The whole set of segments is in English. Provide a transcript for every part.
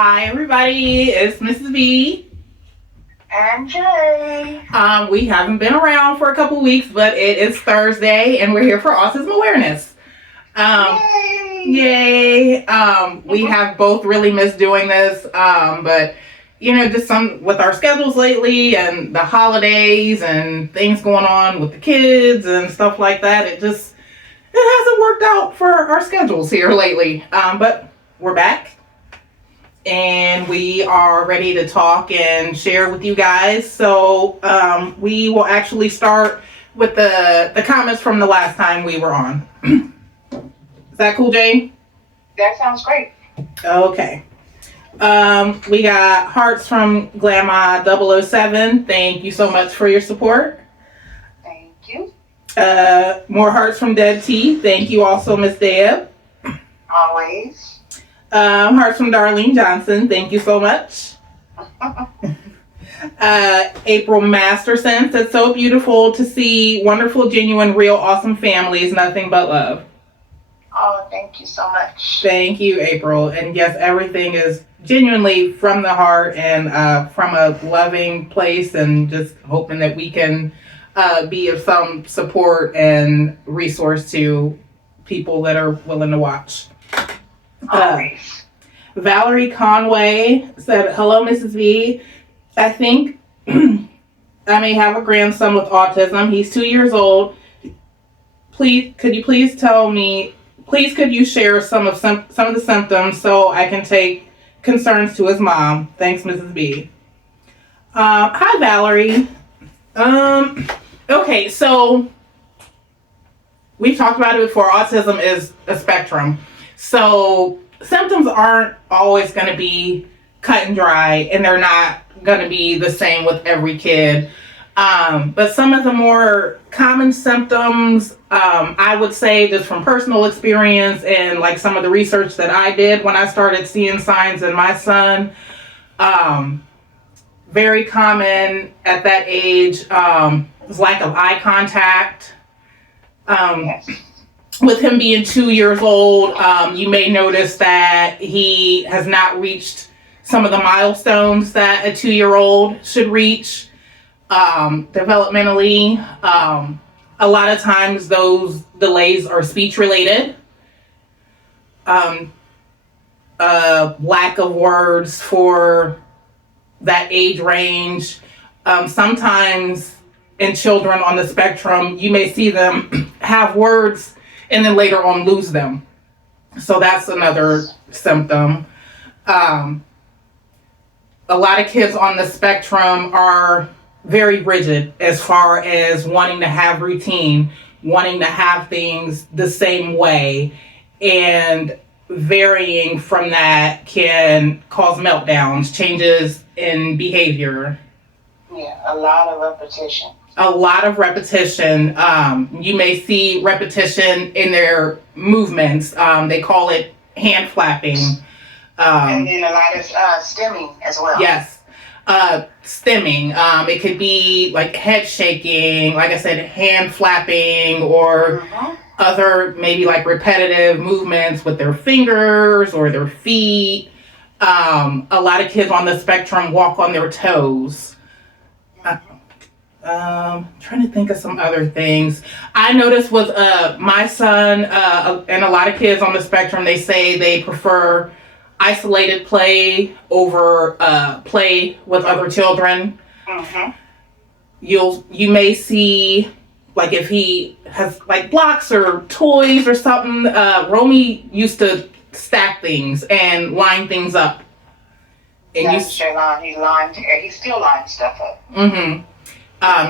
Hi, everybody. It's Mrs. B. And Jay. We haven't been around for a couple weeks, but it is Thursday, and we're here for Autism Awareness. Yay! Yay! We have both really missed doing this, but just some with our schedules lately, and the holidays, and things going on with the kids and stuff like that. It hasn't worked out for our schedules here lately. But we're back. And we are ready to talk and share with you guys. So we will actually start with the comments from the last time we were on. Is that cool, Jay? That sounds great. Okay. We got hearts from Glamma 007. Thank you so much for your support. Thank you. More hearts from Dead T. Thank you also, Miss Deb. Always. Hearts from Darlene Johnson. Thank you so much. April Masterson said, so beautiful to see wonderful, genuine, real, awesome families. Nothing but love. Oh, thank you so much. Thank you, April. And yes, everything is genuinely from the heart and from a loving place, and just hoping that we can be of some support and resource to people that are willing to watch. Valerie Conway said, hello, Mrs. V. I think I may have a grandson with autism. He's 2 years old. Could you share some of the symptoms so I can take concerns to his mom? Thanks, Mrs. B. Hi, Valerie. Okay, so we've talked about it before. Autism is a spectrum. So symptoms aren't always going to be cut and dry, and they're not going to be the same with every kid. But some of the more common symptoms, I would say, just from personal experience and like some of the research that I did when I started seeing signs in my son, very common at that age, is lack of eye contact. Yes. With him being 2 years old, you may notice that he has not reached some of the milestones that a 2-year-old should reach developmentally. A lot of times those delays are speech related. Lack of words for that age range. Sometimes in children on the spectrum, you may see them have words and then later on lose them. So that's another symptom. A lot of kids on the spectrum are very rigid as far as wanting to have routine, wanting to have things the same way, and varying from that can cause meltdowns, changes in behavior. Yeah, a lot of repetition. A lot of repetition. You may see repetition in their movements. They call it hand flapping. And then a lot of stimming as well. Yes. Stimming. It could be like head shaking, like I said, hand flapping, or other maybe like repetitive movements with their fingers or their feet. A lot of kids on the spectrum walk on their toes. Trying to think of some other things. I noticed with my son and a lot of kids on the spectrum, they say they prefer isolated play over play with other children. Mm-hmm. You may see, like, if he has like blocks or toys or something. Romy used to stack things and line things up. And He still lines stuff up. Mm-hmm.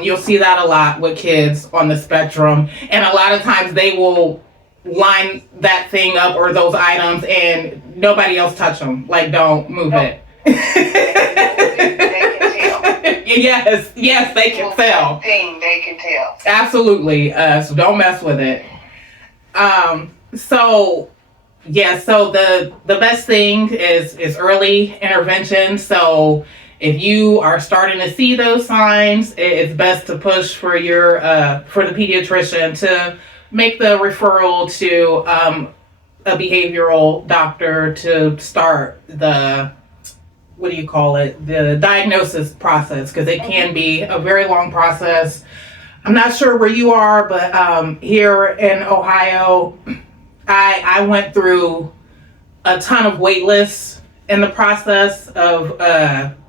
You'll see that a lot with kids on the spectrum, and a lot of times they will line that thing up or those items and nobody else touch them. Like, don't move it. They can tell. Yes, they can tell. They can tell. Absolutely. So don't mess with it. So the best thing is early intervention. So if you are starting to see those signs, it's best to push for the pediatrician to make the referral to a behavioral doctor to start the what do you call it, the diagnosis process, because it can be a very long process. I'm not sure where you are, but here in Ohio, I went through a ton of wait lists in the process of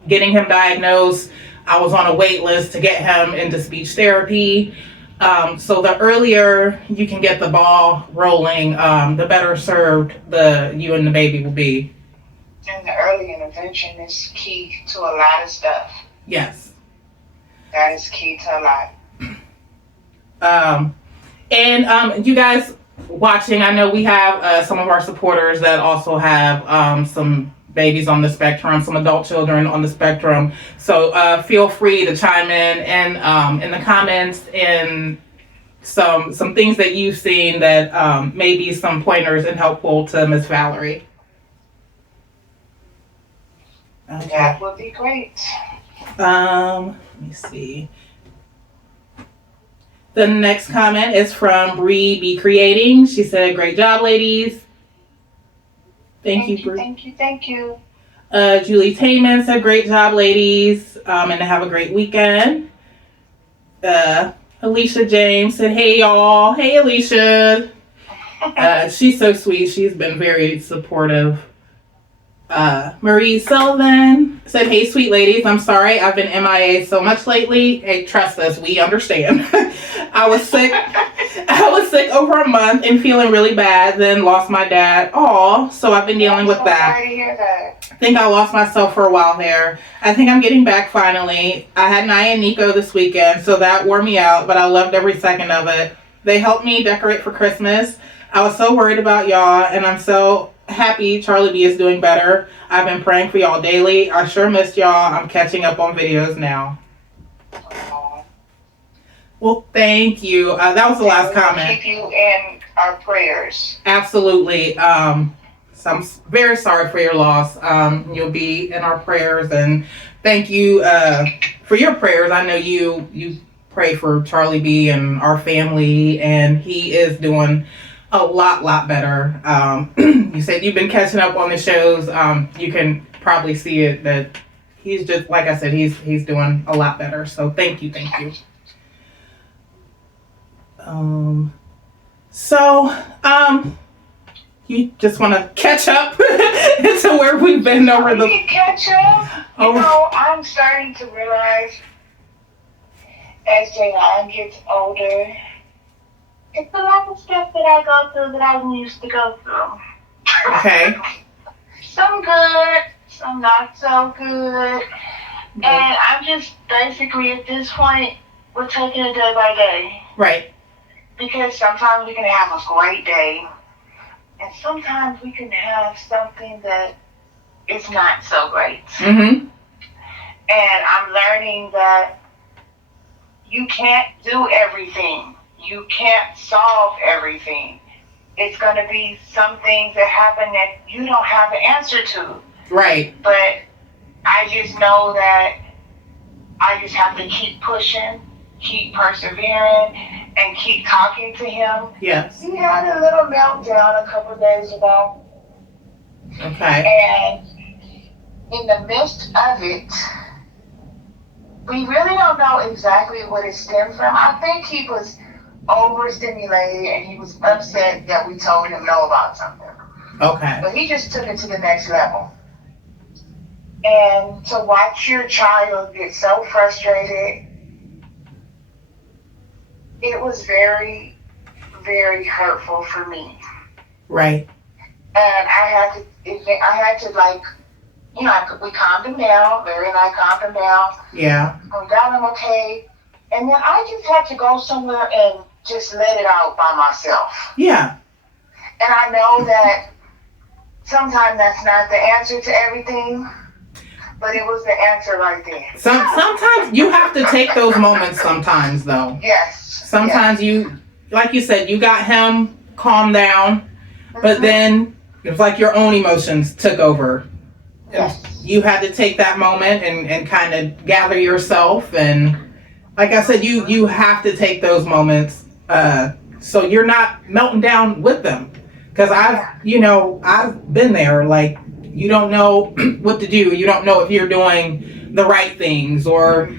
getting him diagnosed. I was on a wait list to get him into speech therapy. So the earlier you can get the ball rolling, the better served you and the baby will be. And the early intervention is key to a lot of stuff. Yes. That is key to a lot. And you guys watching, I know we have some of our supporters that also have some babies on the spectrum, some adult children on the spectrum. So feel free to chime in the comments and some things that you've seen that maybe some pointers and helpful to Miss Valerie. Okay. That would be great. Let me see. The next comment is from Bree B Creating. She said, "Great job, ladies." Thank you, Bree. Thank you. Julie Tayman said, "Great job, ladies, and have a great weekend." Alicia James said, "Hey, y'all." Hey, Alicia. She's so sweet. She's been very supportive. Marie Sullivan said, "Hey, sweet ladies, I'm sorry I've been MIA so much lately. Hey, trust us, we understand. I was sick over a month and feeling really bad, then lost my dad. So I've been dealing with that. Sorry to hear that. I think I lost myself for a while there. I think I'm getting back finally. I had Naya and Nico this weekend, so that wore me out, but I loved every second of it. They helped me decorate for Christmas. I was so worried about y'all, and I'm so happy Charlie B is doing better. I've been praying for y'all daily. I sure missed y'all. I'm catching up on videos now." Well, thank you. That was the last comment. Keep you in our prayers. Absolutely. So I'm very sorry for your loss. You'll be in our prayers, and thank you for your prayers. I know you pray for Charlie B and our family, and he is doing a lot better. You said you've been catching up on the shows. You can probably see it that he's just, like I said, he's doing a lot better. So thank you. You just want to catch up to where we've been over the. We catch up. You know, I'm starting to realize as Jaylon gets older, it's a lot of stuff that I go through that I didn't used to go through. Okay. Some good, some not so good. And I'm just basically at this point, we're taking it day by day. Right. Because sometimes we can have a great day, and sometimes we can have something that is not so great. Mm-hmm. And I'm learning that you can't do everything. You can't solve everything. It's going to be some things that happen that you don't have the answer to. Right. But I just know that I just have to keep pushing, keep persevering, and keep talking to him. Yes. He had a little meltdown a couple of days ago. Okay. And in the midst of it, we really don't know exactly what it stemmed from. I think he was overstimulated and he was upset that we told him no about something. Okay. But he just took it to the next level. And to watch your child get so frustrated, it was very, very hurtful for me. Right. And I had to like, you know, we calmed him down. Larry and I calmed him down. Yeah. I'm down, I'm okay. And then I just had to go somewhere and just let it out by myself. Yeah. And I know that sometimes that's not the answer to everything, but it was the answer right there. Sometimes you have to take those moments sometimes, though. Yes. Sometimes you, like you said, you got him calmed down, but then it was like your own emotions took over. Yes. You had to take that moment and kind of gather yourself. And like I said, you have to take those moments so you're not melting down with them. Because I've been there. Like, You don't know what to do. You don't know if you're doing the right things, or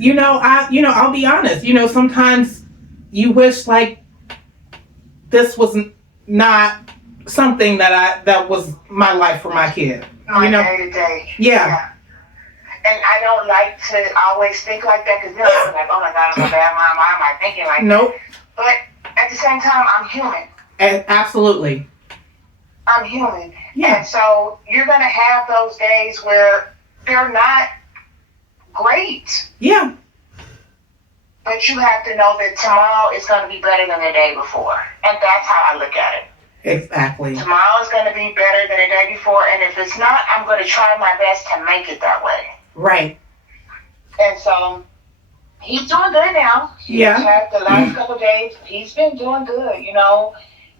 I'll be honest. Sometimes you wish like this was not something that was my life for my kid. My day to day. Yeah. And I don't like to always think like that, because then I'm like, oh my God, I'm a bad mom. Why am I thinking like Nope. that? But at the same time, I'm human. Absolutely. I'm human. Yeah. And so you're going to have those days where they're not great. Yeah. But you have to know that tomorrow is going to be better than the day before. And that's how I look at it. Exactly. Tomorrow is going to be better than the day before. And if it's not, I'm going to try my best to make it that way. Right. And so he's doing good now. Yeah. He's had the last couple of days, he's been doing good,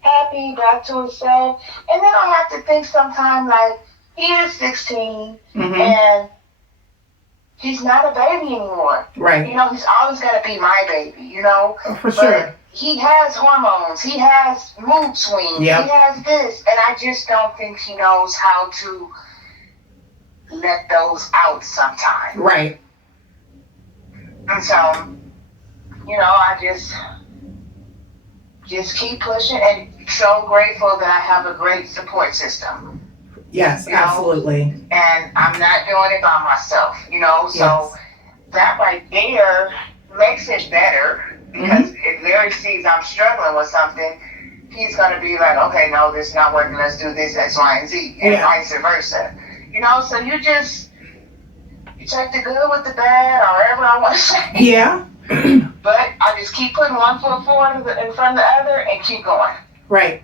happy, back to himself. And then I have to think sometimes, like, he is 16, and he's not a baby anymore. Right. He's always going to be my baby, Oh, for sure. He has hormones. He has mood swings. Yep. He has this. And I just don't think he knows how to let those out sometimes. Right. And so, I just keep pushing, and so grateful that I have a great support system. Yes, absolutely. And I'm not doing it by myself, Yes. So that right there makes it better, because if Larry sees I'm struggling with something, he's going to be like, okay, no, this is not working, let's do this, X, Y, and Z, and vice versa. So you take the good with the bad, or whatever I want to say. Yeah. But I just keep putting one foot forward in front of the other and keep going. Right.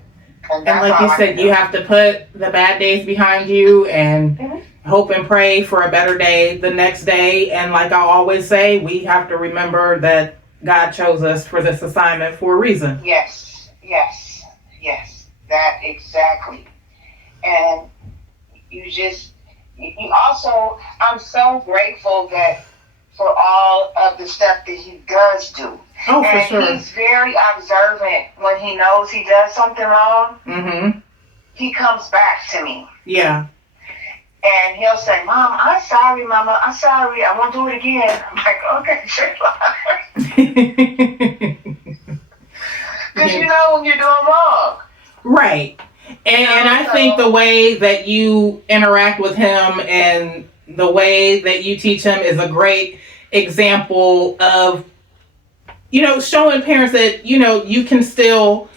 And like you said, you have to put the bad days behind you and hope and pray for a better day the next day. And like I always say, we have to remember that God chose us for this assignment for a reason. Yes. That exactly. And you also, I'm so grateful that for all of the stuff that he does do. Oh, for and sure. He's very observant when he knows he does something wrong. Mm-hmm. He comes back to me. Yeah. And he'll say, Mom, I'm sorry, Mama. I'm sorry. I won't do it again. I'm like, okay, because you know when you're doing wrong. Right. And I think the way that you interact with him and the way that you teach him is a great example of, showing parents that, you can still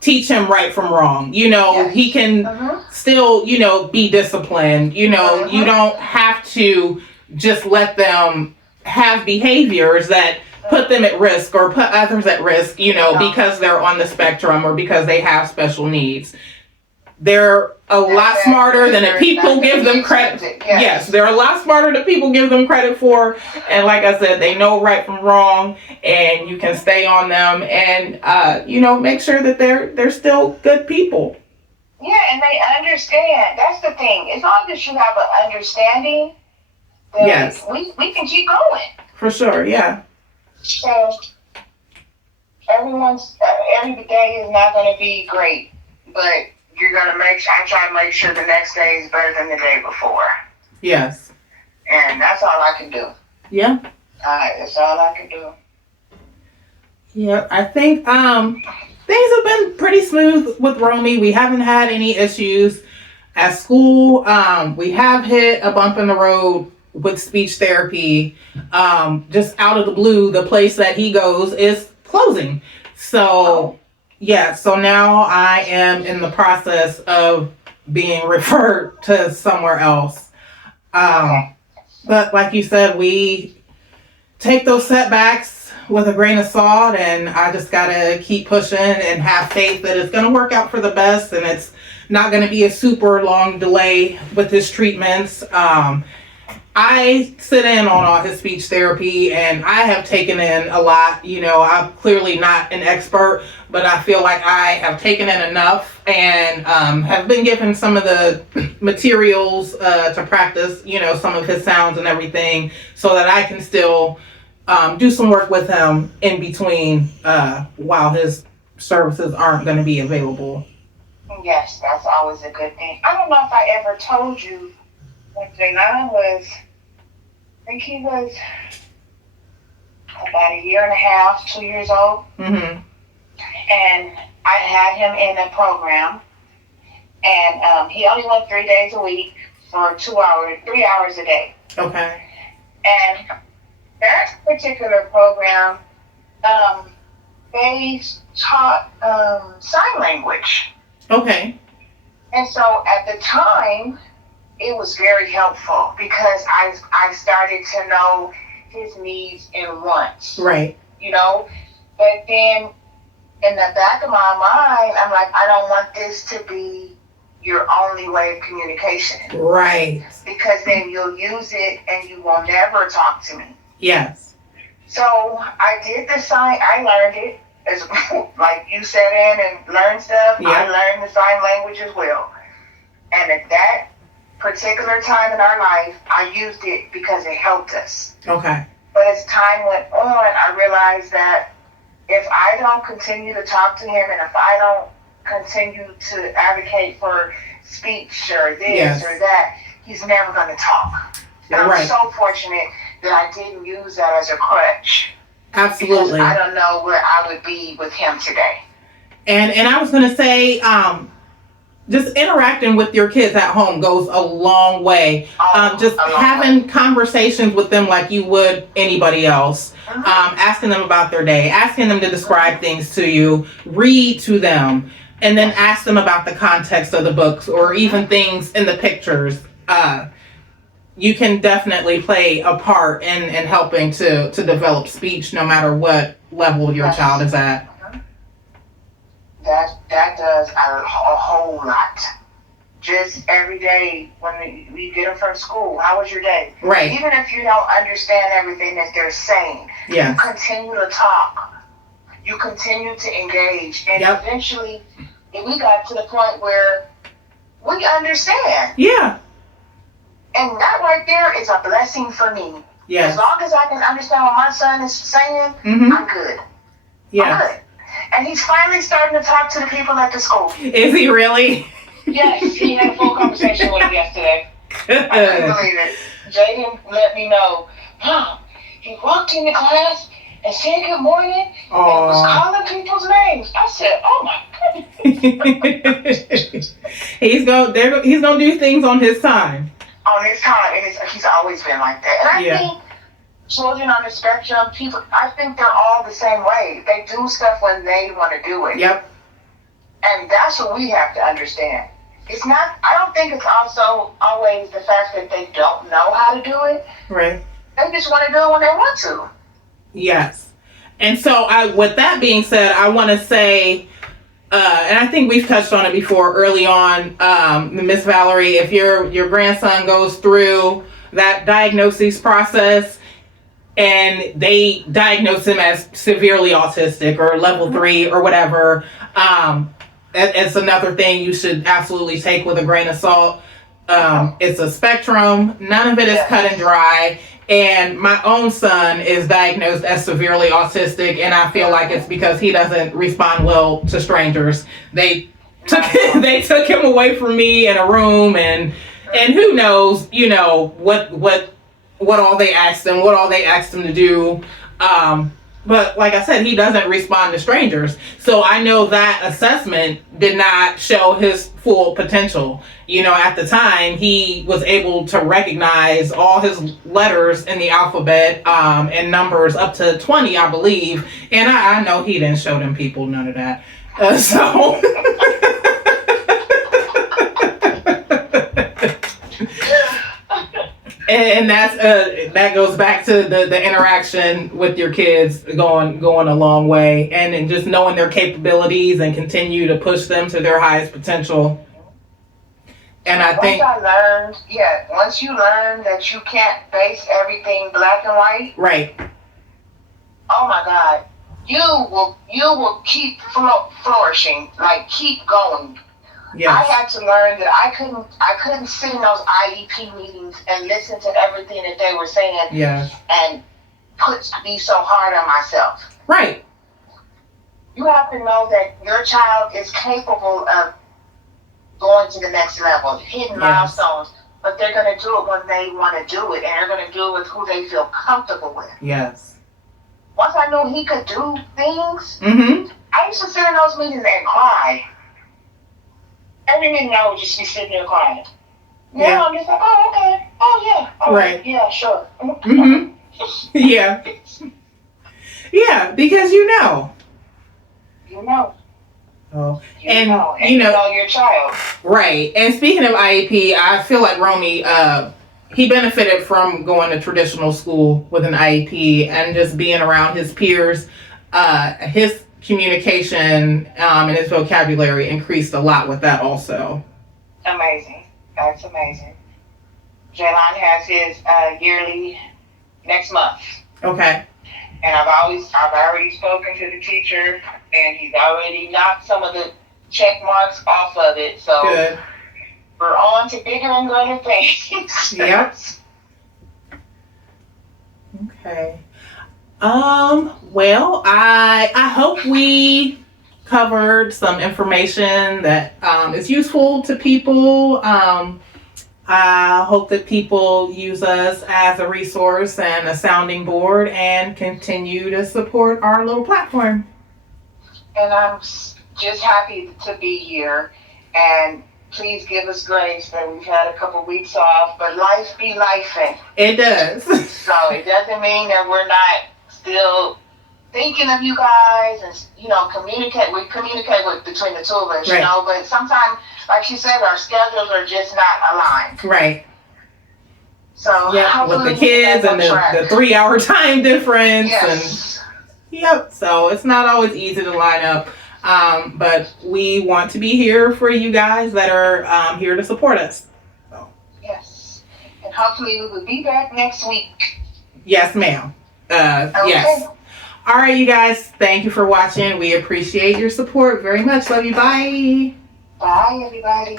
teach him right from wrong. Yes. He can still, be disciplined. You don't have to just let them have behaviors that put them at risk or put others at risk, because they're on the spectrum or because they have special needs. They're a lot smarter than people give them credit. Yes, they're a lot smarter than people give them credit for. And like I said, they know right from wrong, and you can stay on them and, make sure that they're still good people. Yeah, and they understand. That's the thing. As long as you have an understanding, then yes, we can keep going. For sure, yeah. So every day is not going to be great, but you're going to I try to make sure the next day is better than the day before. Yes. And that's all I can do. Yeah. That's all I can do. Yeah, I think things have been pretty smooth with Romy. We haven't had any issues at school. We have hit a bump in the road with speech therapy. Just out of the blue, the place that he goes is closing. So, yeah, so now I am in the process of being referred to somewhere else. But like you said, we take those setbacks with a grain of salt, and I just gotta keep pushing and have faith that it's gonna work out for the best, and it's not gonna be a super long delay with his treatments. I sit in on all his speech therapy, and I have taken in a lot. I'm clearly not an expert, but I feel like I have taken in enough and have been given some of the materials to practice, some of his sounds and everything, so that I can still do some work with him in between while his services aren't going to be available. Yes, that's always a good thing. I don't know if I ever told you when Jaylon was, I think he was about a year and a half, 2 years old. Mm-hmm. And I had him in a program, and he only went 3 days a week for 2 hours, 3 hours a day. Okay. And that particular program, they taught sign language. Okay. And so at the time, it was very helpful because I started to know his needs and wants. Right. You know? But then in the back of my mind, I'm like, I don't want this to be your only way of communication. Right. Because then you'll use it and you will never talk to me. Yes. So I did the sign, I learned it. As, like you sat in and learned stuff, Yeah. I learned the sign language as well. And at that particular time in our life, I used it because it helped us. Okay. But as time went on, I realized that if I don't continue to talk to him and if I don't continue to advocate for speech or this Yes. or that, he's never going to talk. And I'm Right. so fortunate that I didn't use that as a crutch. Absolutely. Because I don't know where I would be with him today. And I was going to say, just interacting with your kids at home goes a long way. Just A long having way. conversations with them like you would anybody else. Mhm. Asking them about their day, asking them to describe things to you, read to them, and then ask them about the context of the books or even things in the pictures. You can definitely play a part in helping to develop speech no matter what level your Yes. child is at. That does a whole lot. Just every day when we get them from school, how was your day? Right. Even if you don't understand everything that they're saying, Yeah. you continue to talk. You continue to engage. And Yep. eventually, we got to the point where we understand. Yeah. And that right there is a blessing for me. Yes. As long as I can understand what my son is saying, Mm-hmm. I'm good. Yeah. I'm good. And he's finally starting to talk to the people at the school. Is he really? Yes, he had a full conversation with him yesterday. Good. I couldn't believe it. Jaden let me know, Mom, he walked into class and said good morning and was Aw. calling people's names. I said, oh my goodness. he's gonna do things on his time. On his time, and he's always been like that. And I Yeah. think children on the spectrum, people, I think they're all the same way. They do stuff when they want to do it. Yep. And that's what we have to understand. It's not, I don't think it's also always the fact that they don't know how to do it. Right. They just want to do it when they want to. Yes. And so with that being said, I want to say, and I think we've touched on it before early on, Miss Valerie, if your grandson goes through that diagnosis process and they diagnose him as severely autistic or level 3 or whatever, it's another thing you should absolutely take with a grain of salt. It's a spectrum. None of it is cut and dry. And my own son is diagnosed as severely autistic, and I feel like it's because he doesn't respond well to strangers. They took him away from me in a room, and who knows, what all they asked him, what all they asked him to do. But like I said, he doesn't respond to strangers. So I know that assessment did not show his full potential. At the time, he was able to recognize all his letters in the alphabet and numbers up to 20, I believe. And I know he didn't show them people none of that. So... And that goes back to the interaction with your kids going a long way, and just knowing their capabilities and continue to push them to their highest potential. And I think once you learn that you can't base everything black and white, right. Oh my God, you will keep flourishing, like keep going. Yes. I had to learn that I couldn't sit in those IEP meetings and listen to everything that they were saying. Yes. And be so hard on myself. Right. You have to know that your child is capable of going to the next level, hitting Yes. milestones. But they're going to do it when they want to do it, and they're going to do it with who they feel comfortable with. Yes. Once I knew he could do things, Mm-hmm. I used to sit in those meetings and cry. Every meeting I would just be sitting there crying. Now Yeah. I'm just like, oh, okay. Oh, yeah. Oh, Right. Yeah, sure. Mm-hmm. Yeah. Yeah, because you know. You know. Oh. You And, know. And you you know- know your child. Right. And speaking of IEP, I feel like Romy, he benefited from going to traditional school with an IEP and just being around his peers. His communication and his vocabulary increased a lot with that also. Amazing. That's amazing. Jaylon has his yearly next month. Okay. And I've already spoken to the teacher, and he's already knocked some of the check marks off of it. So Good. we're on to bigger and greater things. Yep. Okay. Well, I hope we covered some information that is useful to people. I hope that people use us as a resource and a sounding board and continue to support our little platform. And I'm just happy to be here. And please give us grace that we've had a couple weeks off, but life be lifing. It does. So it doesn't mean that we're not still thinking of you guys, and communicate with between the two of us, Right. but sometimes, like she said, our schedules are just not aligned. Right. So Yeah, with hopefully the we kids get and back on track. the 3-hour time difference. Yes. And yep. So it's not always easy to line up. But we want to be here for you guys that are here to support us. So. Yes. And hopefully we will be back next week. Yes, ma'am. Okay. Yes. All right, you guys. Thank you for watching. We appreciate your support very much. Love you. Bye. Bye, everybody.